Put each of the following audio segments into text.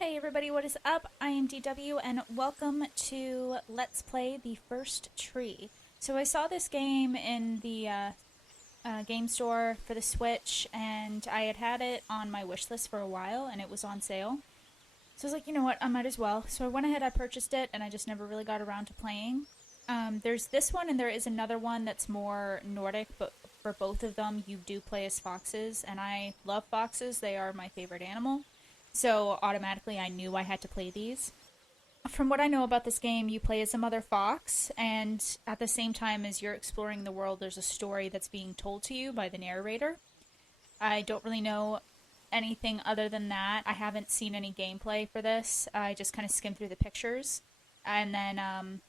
Hey everybody, what is up? I am DW and welcome to Let's Play the First Tree. So I saw this game in the game store for the Switch and I had had it on my wish list for a while and it was on sale. So I was like, you know what, I might as well. So I went ahead, I purchased it and I just never really got around to playing. There's this one and there is another one that's more Nordic, but for both of them you do play as foxes and I love foxes, they are my favorite animal. So automatically I knew I had to play these. From what I know about this game, you play as a mother fox, and at the same time as you're exploring the world, there's a story that's being told to you by the narrator. I don't really know anything other than that. I haven't seen any gameplay for this. I just kind of skimmed through the pictures. And then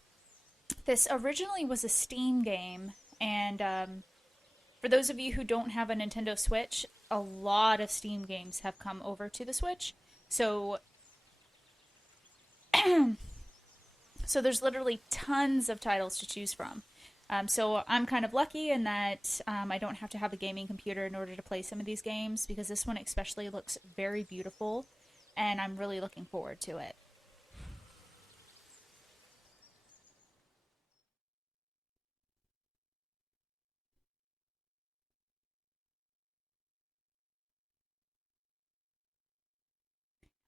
this originally was a Steam game, and for those of you who don't have a Nintendo Switch, a lot of Steam games have come over to the Switch. So so there's literally tons of titles to choose from. So I'm kind of lucky in that I don't have to have a gaming computer in order to play some of these games because this one especially looks very beautiful and I'm really looking forward to it.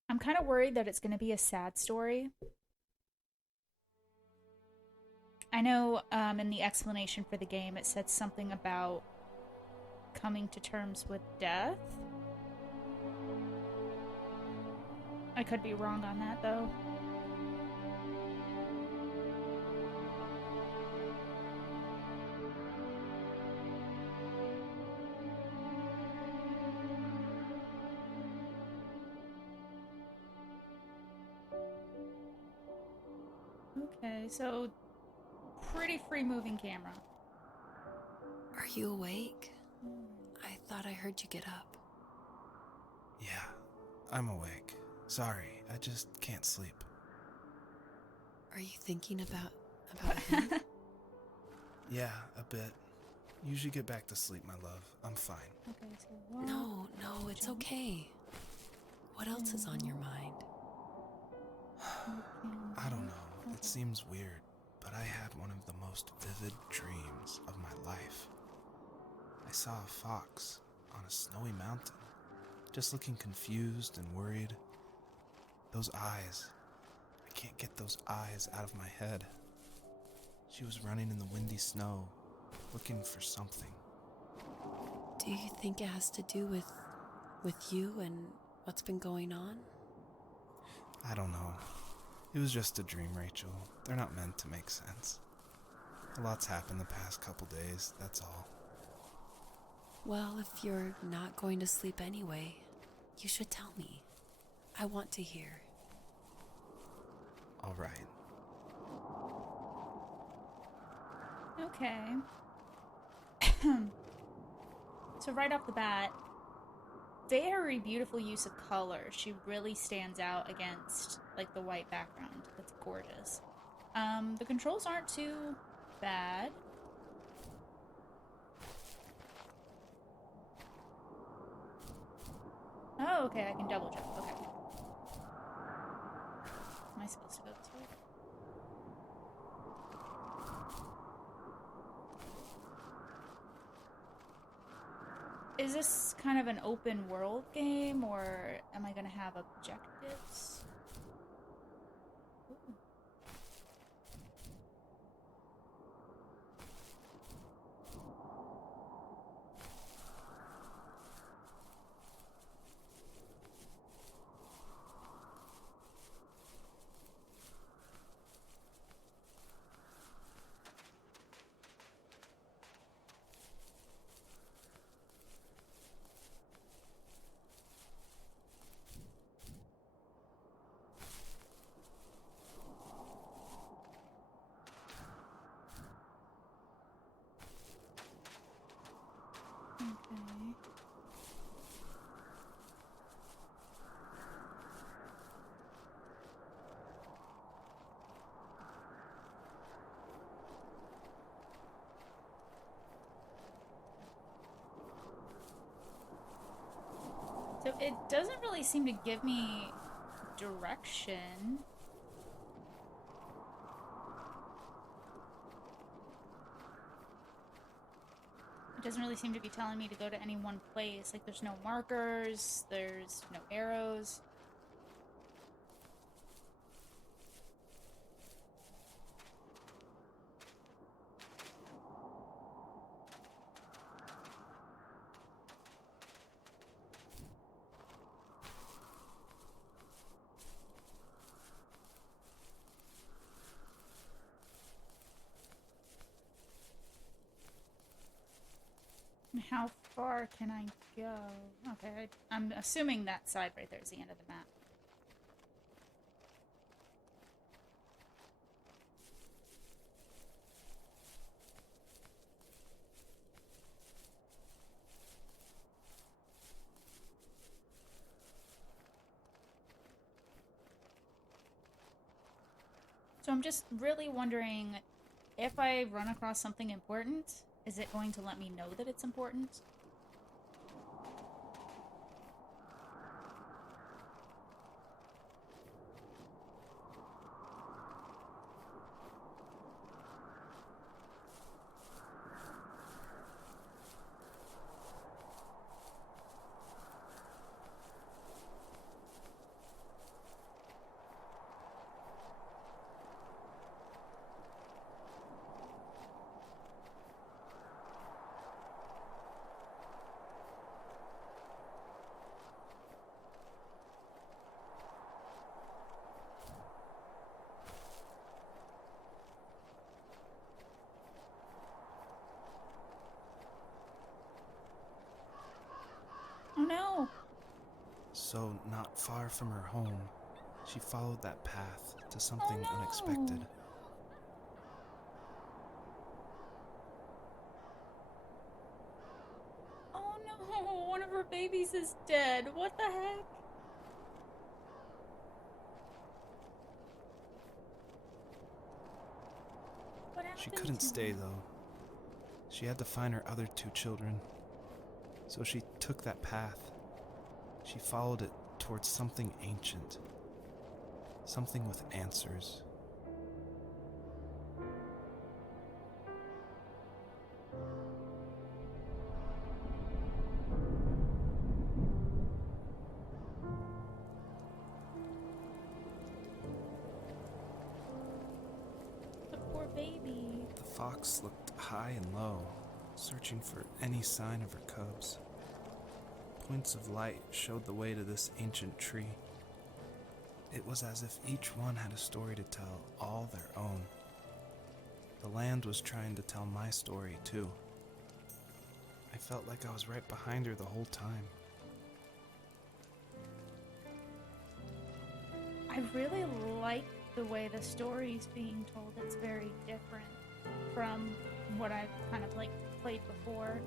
I'm kind of worried that it's going to be a sad story. I know in the explanation for the game it said something about coming to terms with death. I could be wrong on that though. Okay, so pretty free moving camera. Are you awake? I thought I heard you get up. Yeah, I'm awake. Sorry, I just can't sleep. Are you thinking about him? Yeah, a bit. Usually get back to sleep, my love. I'm fine. Okay, so walk, No, it's jump, okay. What else is on your mind? I don't know. It seems weird, but I had one of the most vivid dreams of my life. I saw a fox on a snowy mountain, just looking confused and worried. Those eyes. I can't get those eyes out of my head. She was running in the windy snow, looking for something. Do you think it has to do with you and what's been going on? I don't know. It was just a dream, Rachel. They're not meant to make sense. A lot's happened the past couple days, that's all. Well, if you're not going to sleep anyway, you should tell me. I want to hear. All right. Okay. So right off the bat, very beautiful use of color. She really stands out against like the white background. That's gorgeous. The controls aren't too bad. Oh, okay, I can double jump. Okay. Am I supposed to go this way? Is this kind of an open world game, or am I gonna have objectives? Ooh. Okay. So it doesn't really seem to give me direction. It doesn't really seem to be telling me to go to any one place. Like, there's no markers, there's no arrows. How far can I go? Okay, I'm assuming that side right there is the end of the map. So I'm just really wondering, if I run across something important, is it going to let me know that it's important? Oh no! So, not far from her home, she followed that path to something Oh no! unexpected. Oh no! One of her babies is dead! What the heck? What happened She couldn't to stay her? though. She had to find her other 2 children. So she took that path. She followed it towards something ancient. Something with answers. The poor baby. The fox looked high and low, searching for any sign of her cubs. Points of light showed the way to this ancient tree. It was as if each one had a story to tell, all their own. The land was trying to tell my story, too. I felt like I was right behind her the whole time. I really like the way the story's being told. It's very different from what I've kind of like played before.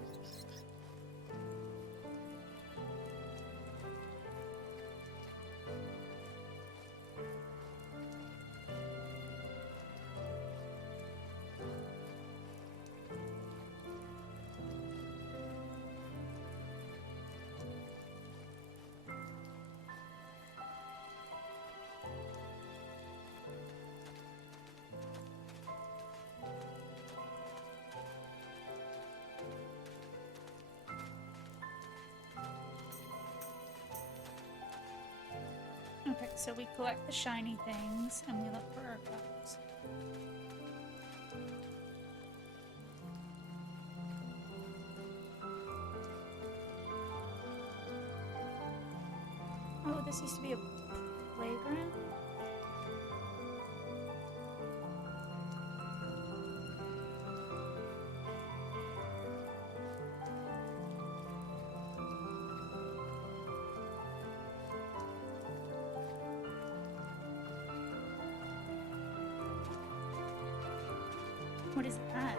Okay, so we collect the shiny things and we look for our cubs. Oh, this used to be a playground? What is that?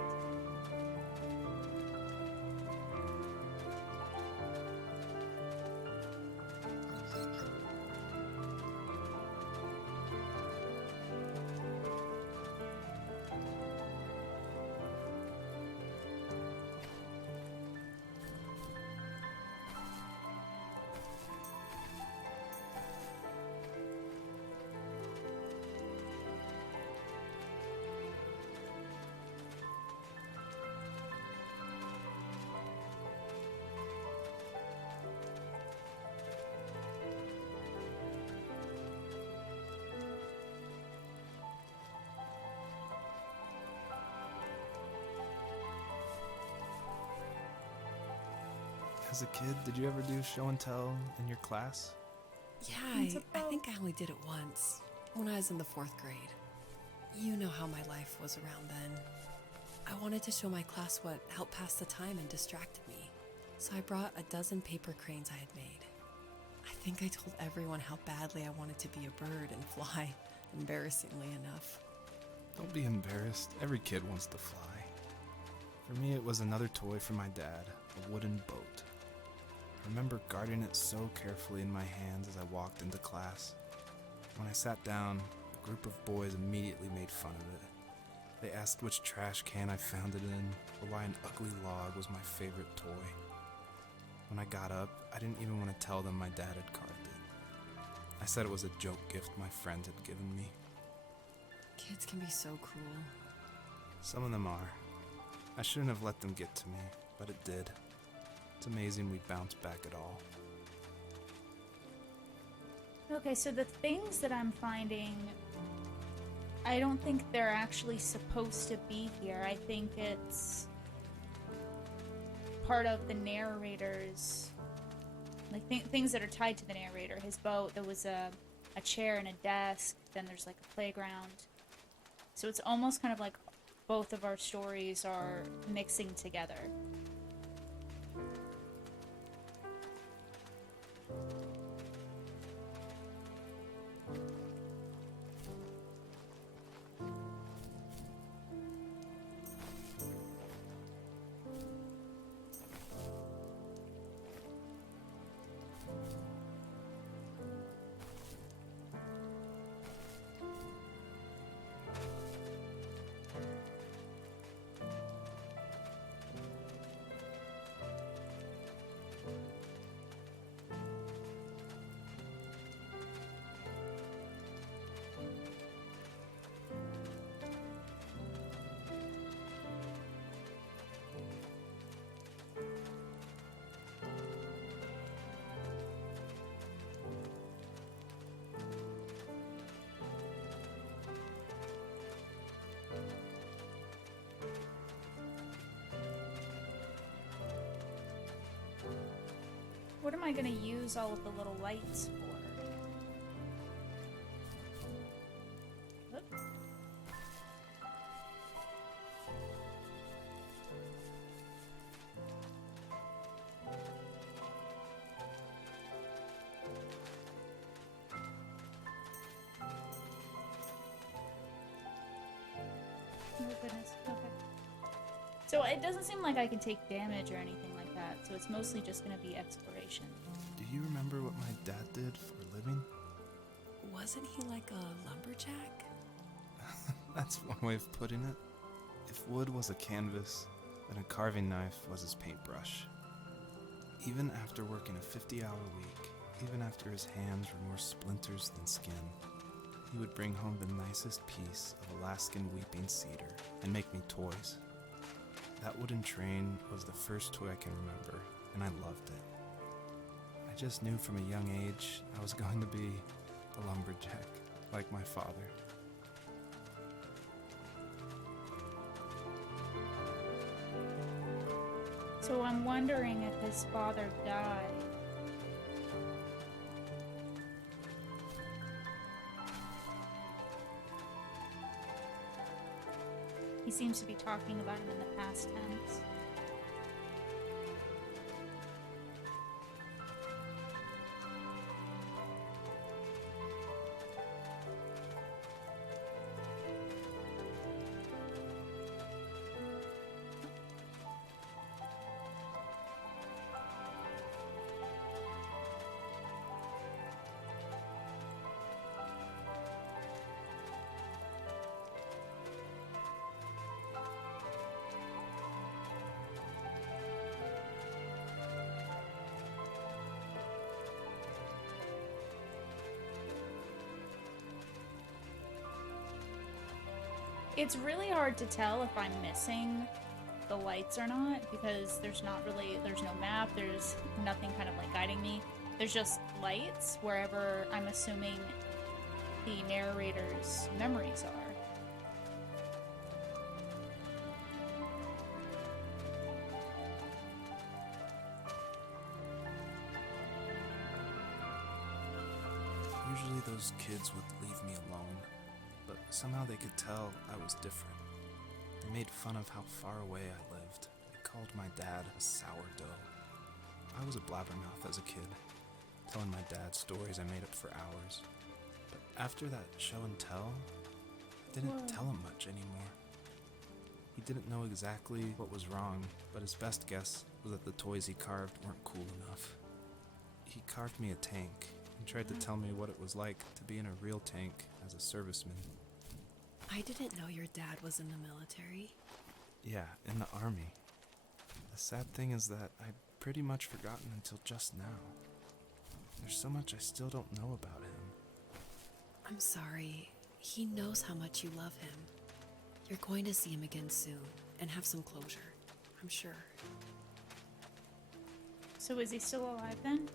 As a kid, did you ever do show and tell in your class? Yeah, I think I only did it once, when I was in the 4th grade. You know how my life was around then. I wanted to show my class what helped pass the time and distracted me, so I brought a dozen paper cranes I had made. I think I told everyone how badly I wanted to be a bird and fly, embarrassingly enough. Don't be embarrassed. Every kid wants to fly. For me, it was another toy from my dad, a wooden boat. I remember guarding it so carefully in my hands as I walked into class. When I sat down, a group of boys immediately made fun of it. They asked which trash can I found it in, or why an ugly log was my favorite toy. When I got up, I didn't even want to tell them my dad had carved it. I said it was a joke gift my friend had given me. Kids can be so cruel. Some of them are. I shouldn't have let them get to me, but it did. It's amazing we bounced back at all. Okay, so the things that I'm finding, I don't think they're actually supposed to be here. I think it's part of the narrator's, like things that are tied to the narrator. His boat, there was a chair and a desk, then there's like a playground. So it's almost kind of like both of our stories are mixing together. What am I gonna use all of the little lights for? Oop. Oh goodness, okay. So it doesn't seem like I can take damage or anything like that, so it's mostly just gonna be exploration. Do you remember what my dad did for a living? Wasn't he like a lumberjack? That's one way of putting it. If wood was a canvas, then a carving knife was his paintbrush. Even after working a 50-hour week, even after his hands were more splinters than skin, he would bring home the nicest piece of Alaskan weeping cedar and make me toys. That wooden train was the first toy I can remember, and I loved it. I just knew from a young age I was going to be a lumberjack, like my father. So I'm wondering if his father died. He seems to be talking about him in the past tense. It's really hard to tell if I'm missing the lights or not, because there's no map, there's nothing kind of like guiding me. There's just lights wherever I'm assuming the narrator's memories are. Usually those kids would leave me alone, but somehow they could tell I was different. They made fun of how far away I lived. They called my dad a sourdough. I was a blabbermouth as a kid, telling my dad stories I made up for hours. But after that show and tell, I didn't tell him much anymore. He didn't know exactly what was wrong, but his best guess was that the toys he carved weren't cool enough. He carved me a tank and tried to tell me what it was like to be in a real tank as a serviceman. I didn't know your dad was in the military. Yeah, in the army. The sad thing is that I'd pretty much forgotten until just now. There's so much I still don't know about him. I'm sorry. He knows how much you love him. You're going to see him again soon and have some closure, I'm sure. So is he still alive then?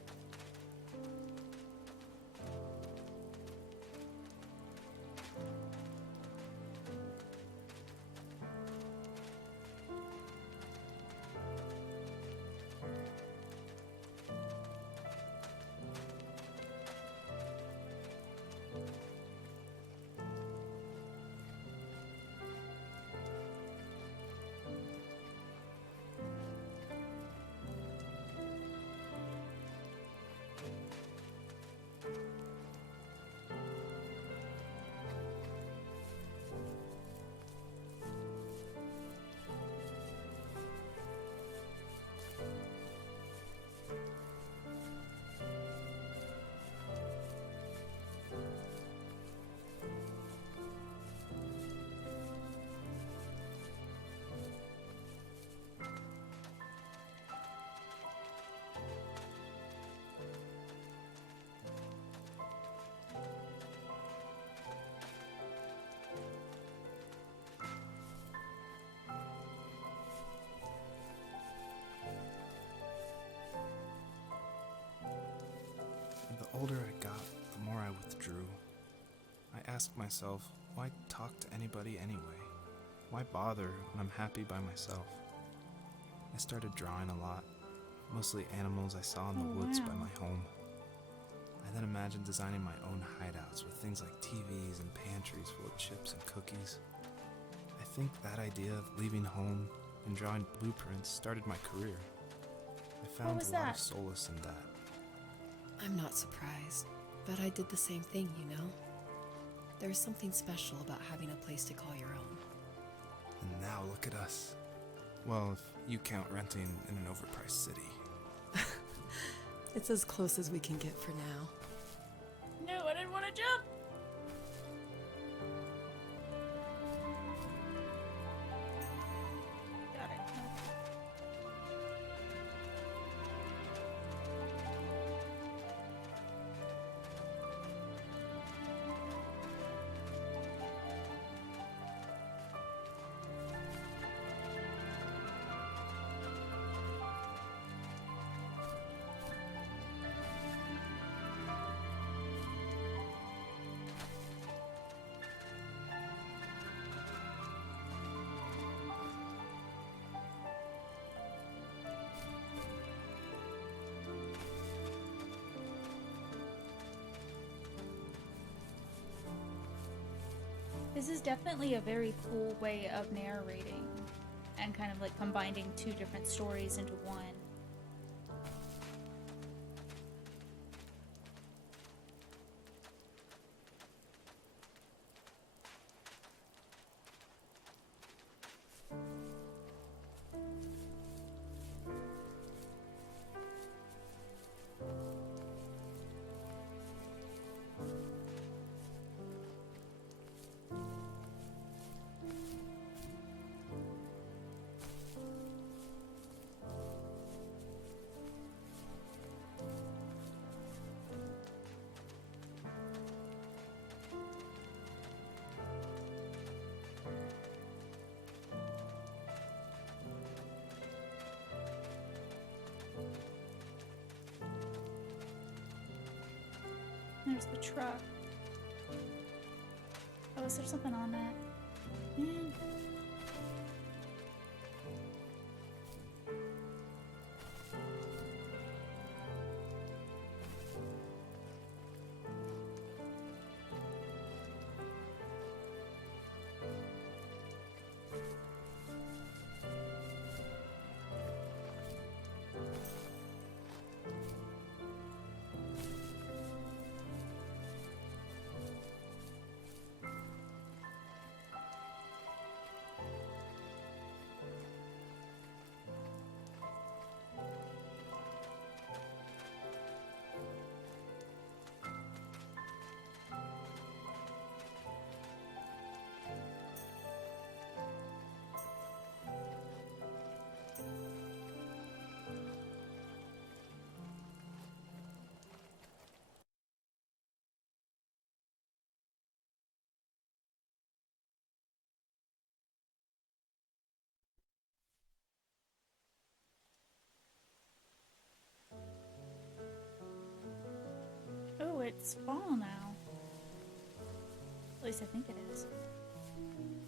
The older I got, the more I withdrew. I asked myself, why talk to anybody anyway? Why bother when I'm happy by myself? I started drawing a lot, mostly animals I saw in the woods by my home. I then imagined designing my own hideouts with things like TVs and pantries full of chips and cookies. I think that idea of leaving home and drawing blueprints started my career. I found a lot of solace in that. I'm not surprised, but I did the same thing, you know? There's something special about having a place to call your own. And now look at us. Well, if you count renting in an overpriced city. It's as close as we can get for now. No, I didn't want to jump. Got it. This is definitely a very cool way of narrating and kind of like combining two different stories into one. There's the truck. Oh, is there something on that? Man. it's fall now. At least I think it is.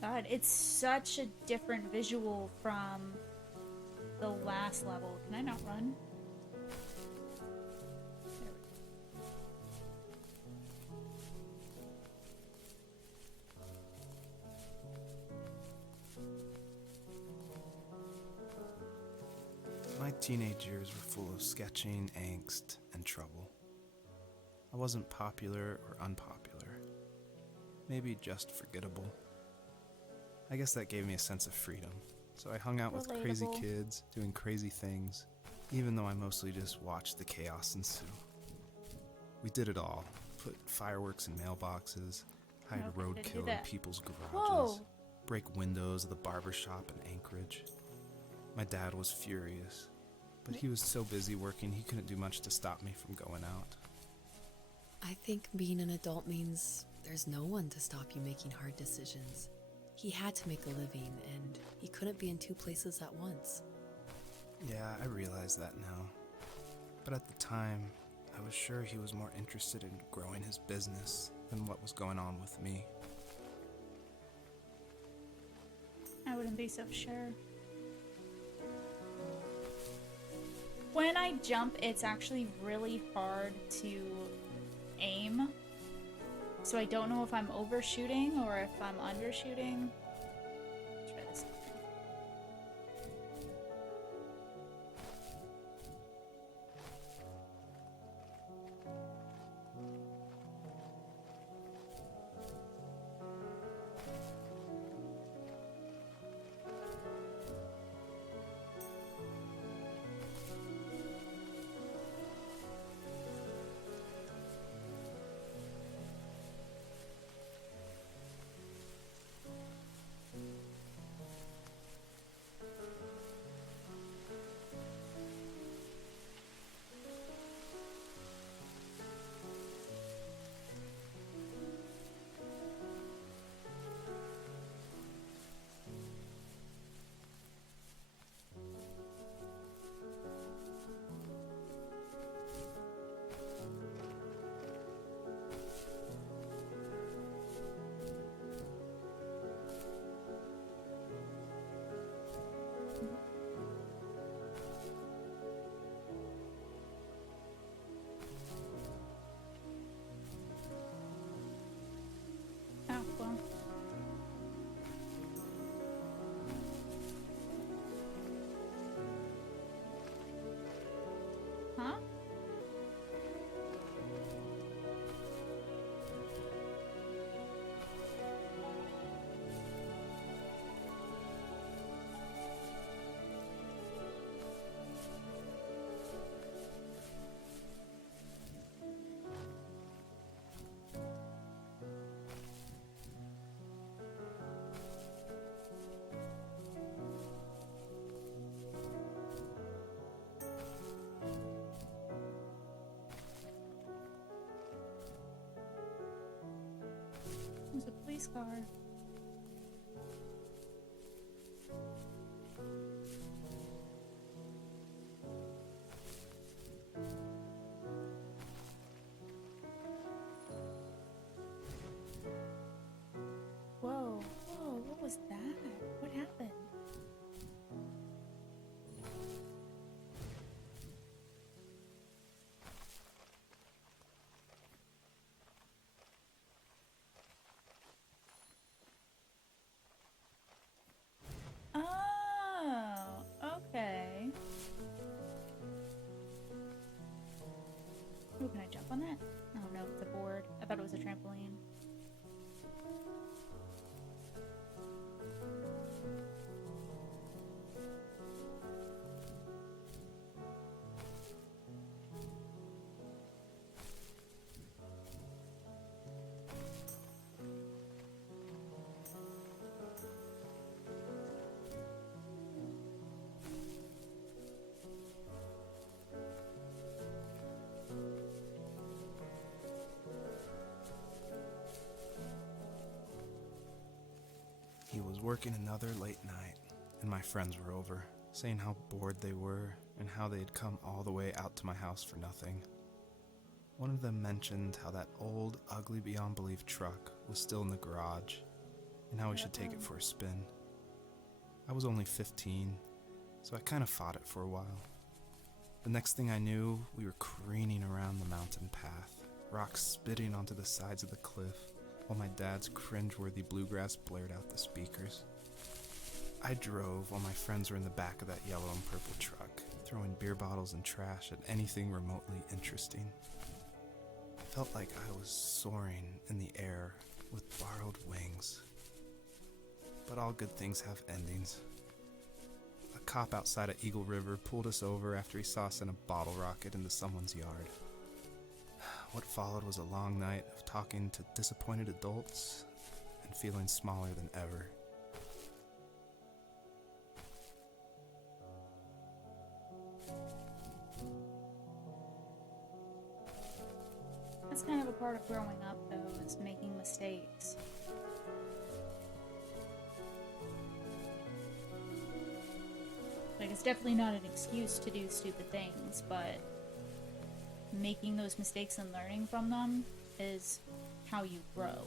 God, it's such a different visual from the last level. Can I not run? There we go. My teenage years were full of sketching, angst, and trouble. I wasn't popular or unpopular. Maybe just forgettable. I guess that gave me a sense of freedom. So I hung out with crazy Relatable. kids, doing crazy things, even though I mostly just watched the chaos ensue. We did it all. Put fireworks in mailboxes, hide Okay, didn't do roadkill in that. people's garages, Whoa! break windows of the barber shop in Anchorage. My dad was furious, but he was so busy working he couldn't do much to stop me from going out. I think being an adult means there's no one to stop you making hard decisions. He had to make a living, and he couldn't be in two places at once. Yeah, I realize that now. But at the time, I was sure he was more interested in growing his business than what was going on with me. I wouldn't be so sure. When I jump, it's actually really hard to aim. So I don't know if I'm overshooting or if I'm undershooting. Try this. Oh, well. Huh? There's a police car. Whoa, whoa, what was that? What happened? Oh, okay. Ooh, can I jump on that? Oh no, it's a board. I thought it was a trampoline. He was working another late night, and my friends were over, saying how bored they were and how they had come all the way out to my house for nothing. One of them mentioned how that old, ugly beyond belief truck was still in the garage, and how we should take it for a spin. I was only 15, so I kind of fought it for a while. The next thing I knew, we were careening around the mountain path, rocks spitting onto the sides of the cliff, while my dad's cringeworthy bluegrass blared out the speakers. I drove while my friends were in the back of that yellow and purple truck, throwing beer bottles and trash at anything remotely interesting. I felt like I was soaring in the air with borrowed wings. But all good things have endings. A cop outside of Eagle River pulled us over after he saw us in a bottle rocket into someone's yard. What followed was a long night of talking to disappointed adults and feeling smaller than ever. That's kind of a part of growing up, though, is making mistakes. Like, it's definitely not an excuse to do stupid things, but making those mistakes and learning from them is how you grow.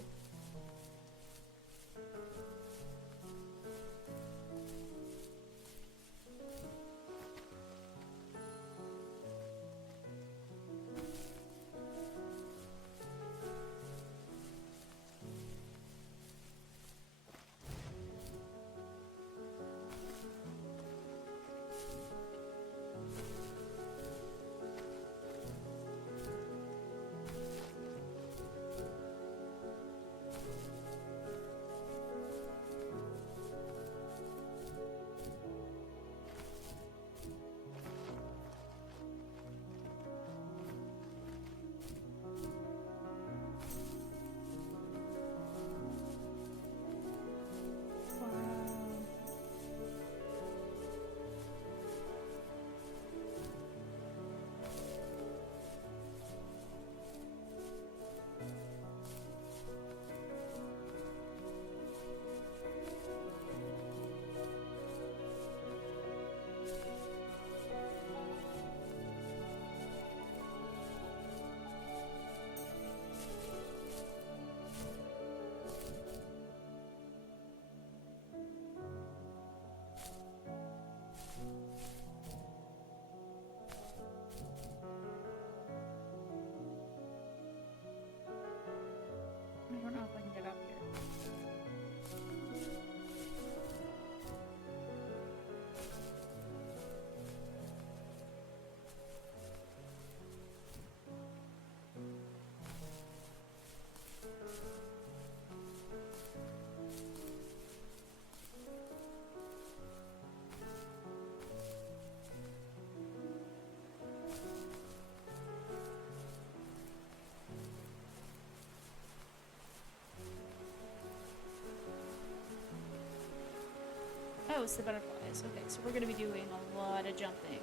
I don't know if I can get up here. Oh, it's the butterflies. Okay, so we're gonna be doing a lot of jumping.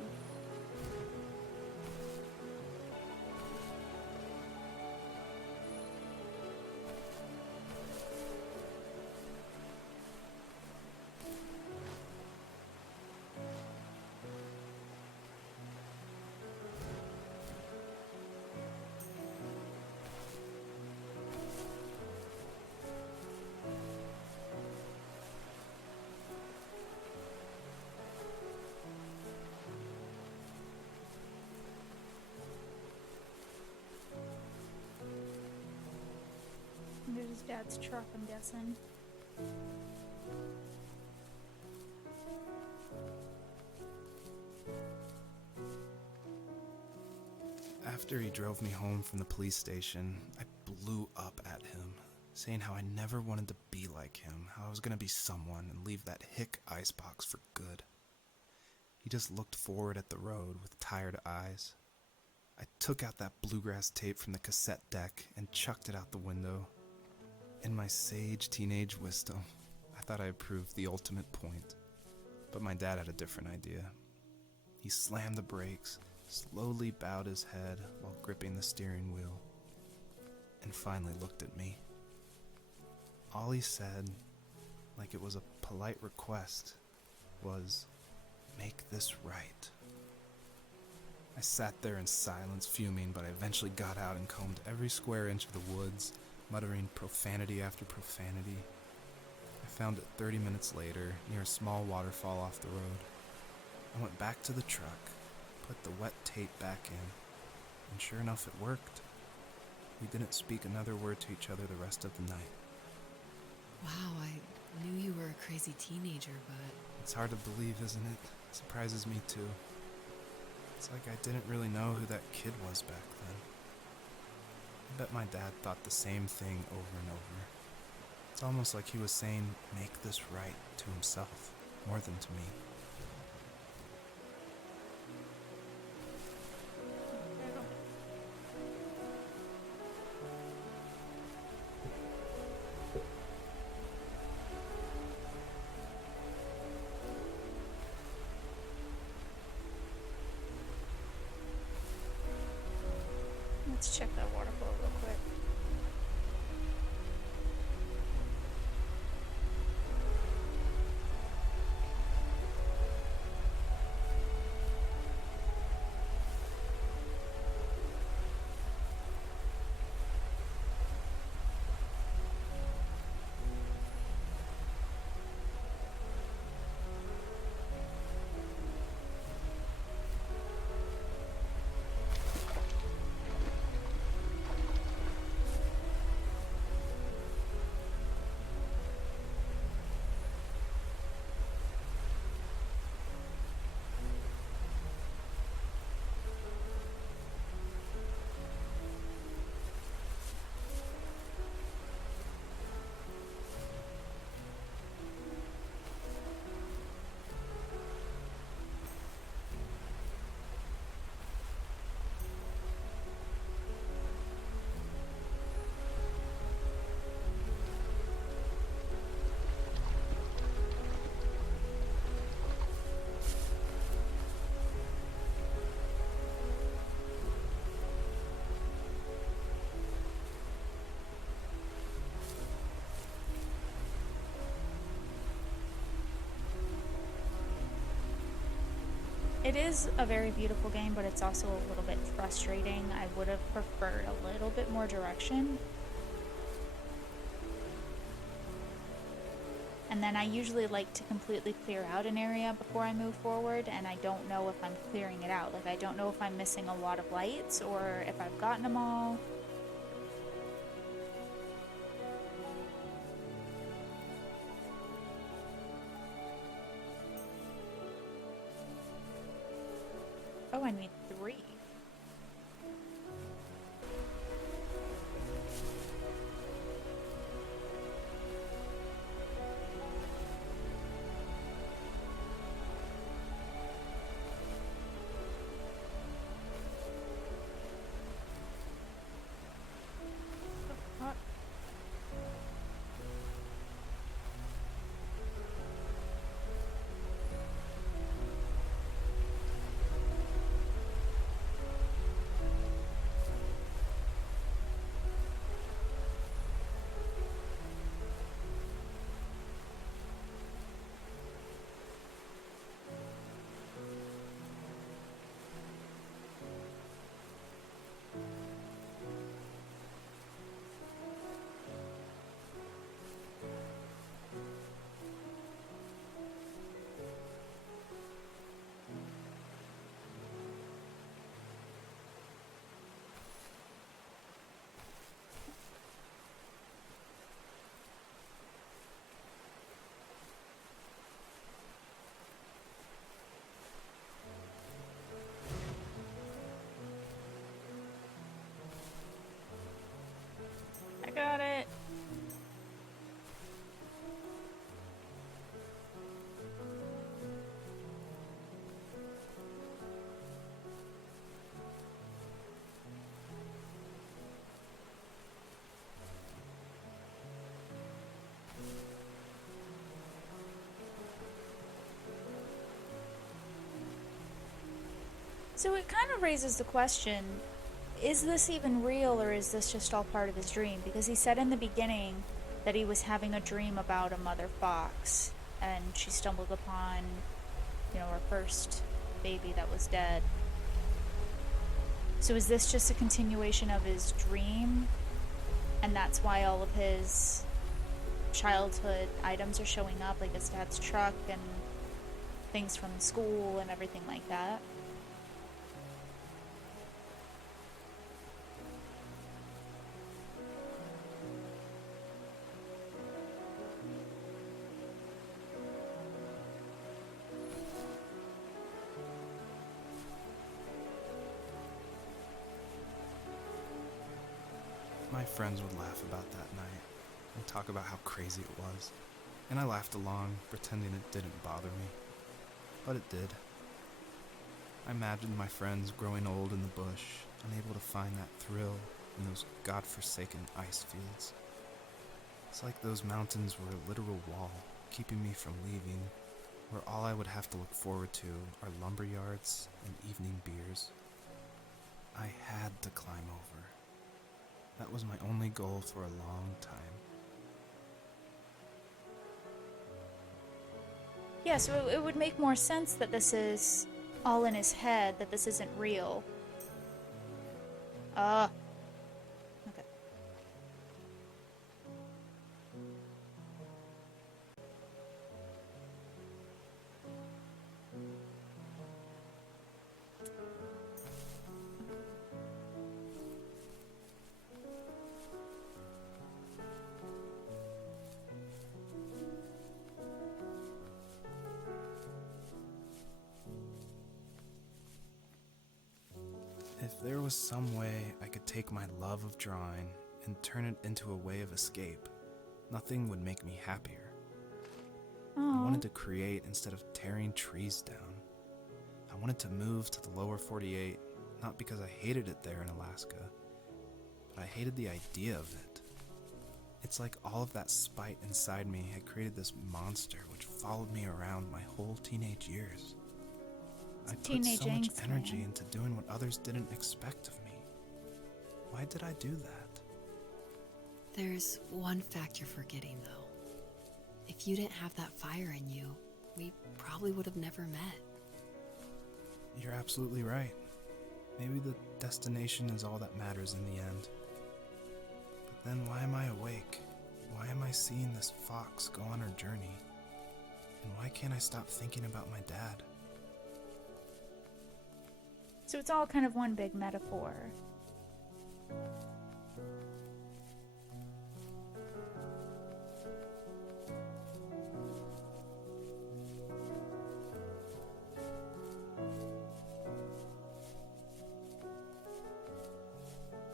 And there's his dad's truck, I'm guessing. After he drove me home from the police station, I blew up at him, saying how I never wanted to be like him, how I was going to be someone and leave that hick icebox for good. He just looked forward at the road with tired eyes. I took out that bluegrass tape from the cassette deck and chucked it out the window. In my sage teenage wisdom, I thought I had proved the ultimate point. But my dad had a different idea. He slammed the brakes, slowly bowed his head while gripping the steering wheel, and finally looked at me. All he said, like it was a polite request, was, "Make this right." I sat there in silence, fuming, but I eventually got out and combed every square inch of the woods, muttering profanity after profanity. I found it 30 minutes later, near a small waterfall off the road. I went back to the truck, put the wet tape back in, and sure enough it worked. We didn't speak another word to each other the rest of the night. Wow, I knew you were a crazy teenager, but... It's hard to believe, isn't it? It surprises me too. It's like I didn't really know who that kid was back then. I bet my dad thought the same thing over and over. It's almost like he was saying, make this right, to himself, more than to me. Let's check that waterfall real quick. It is a very beautiful game, but it's also a little bit frustrating. I would have preferred a little bit more direction. And then I usually like to completely clear out an area before I move forward, and I don't know if I'm clearing it out. Like, I don't know if I'm missing a lot of lights or if I've gotten them all. Oh, I need 3. I got it. So it kind of raises the question, is this even real or is this just all part of his dream? Because he said in the beginning that he was having a dream about a mother fox and she stumbled upon, her first baby that was dead. So is this just a continuation of his dream? And that's why all of his childhood items are showing up, like his dad's truck and things from school and everything like that. My friends would laugh about that night and talk about how crazy it was, and I laughed along, pretending it didn't bother me. But it did. I imagined my friends growing old in the bush, unable to find that thrill in those godforsaken ice fields. It's like those mountains were a literal wall, keeping me from leaving, where all I would have to look forward to are lumber yards and evening beers. I had to climb over. That was my only goal for a long time. Yeah, so it would make more sense that this is all in his head, that this isn't real. Okay. If there was some way I could take my love of drawing and turn it into a way of escape, nothing would make me happier. I wanted to create instead of tearing trees down. I wanted to move to the lower 48, not because I hated it there in Alaska, but I hated the idea of it. It's like all of that spite inside me had created this monster which followed me around my whole teenage years. I put so much energy into doing what others didn't expect of me. Why did I do that? There's one fact you're forgetting, though. If you didn't have that fire in you, we probably would have never met. You're absolutely right. Maybe the destination is all that matters in the end. But then why am I awake? Why am I seeing this fox go on her journey? And why can't I stop thinking about my dad? So it's all kind of one big metaphor.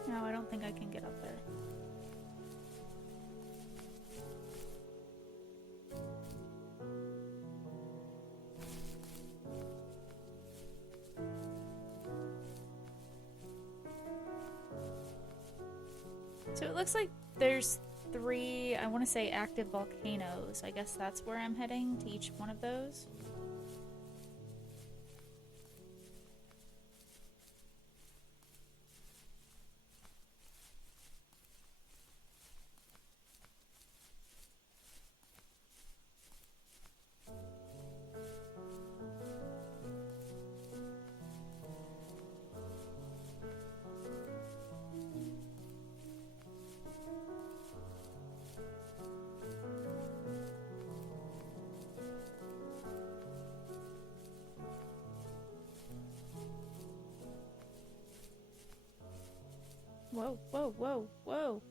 No, I don't think I can get up there. So it looks like there's 3, I want to say, active volcanoes. I guess that's where I'm heading, to each one of those. Whoa, whoa, whoa, whoa.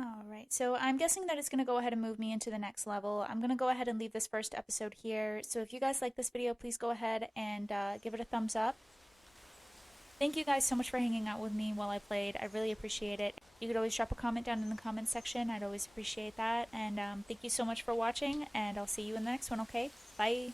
Alright, so I'm guessing that it's going to go ahead and move me into the next level. I'm going to go ahead and leave this first episode here. So if you guys like this video, please go ahead and give it a thumbs up. Thank you guys so much for hanging out with me while I played. I really appreciate it. You could always drop a comment down in the comment section. I'd always appreciate that. And thank you so much for watching, and I'll see you in the next one, okay? Bye!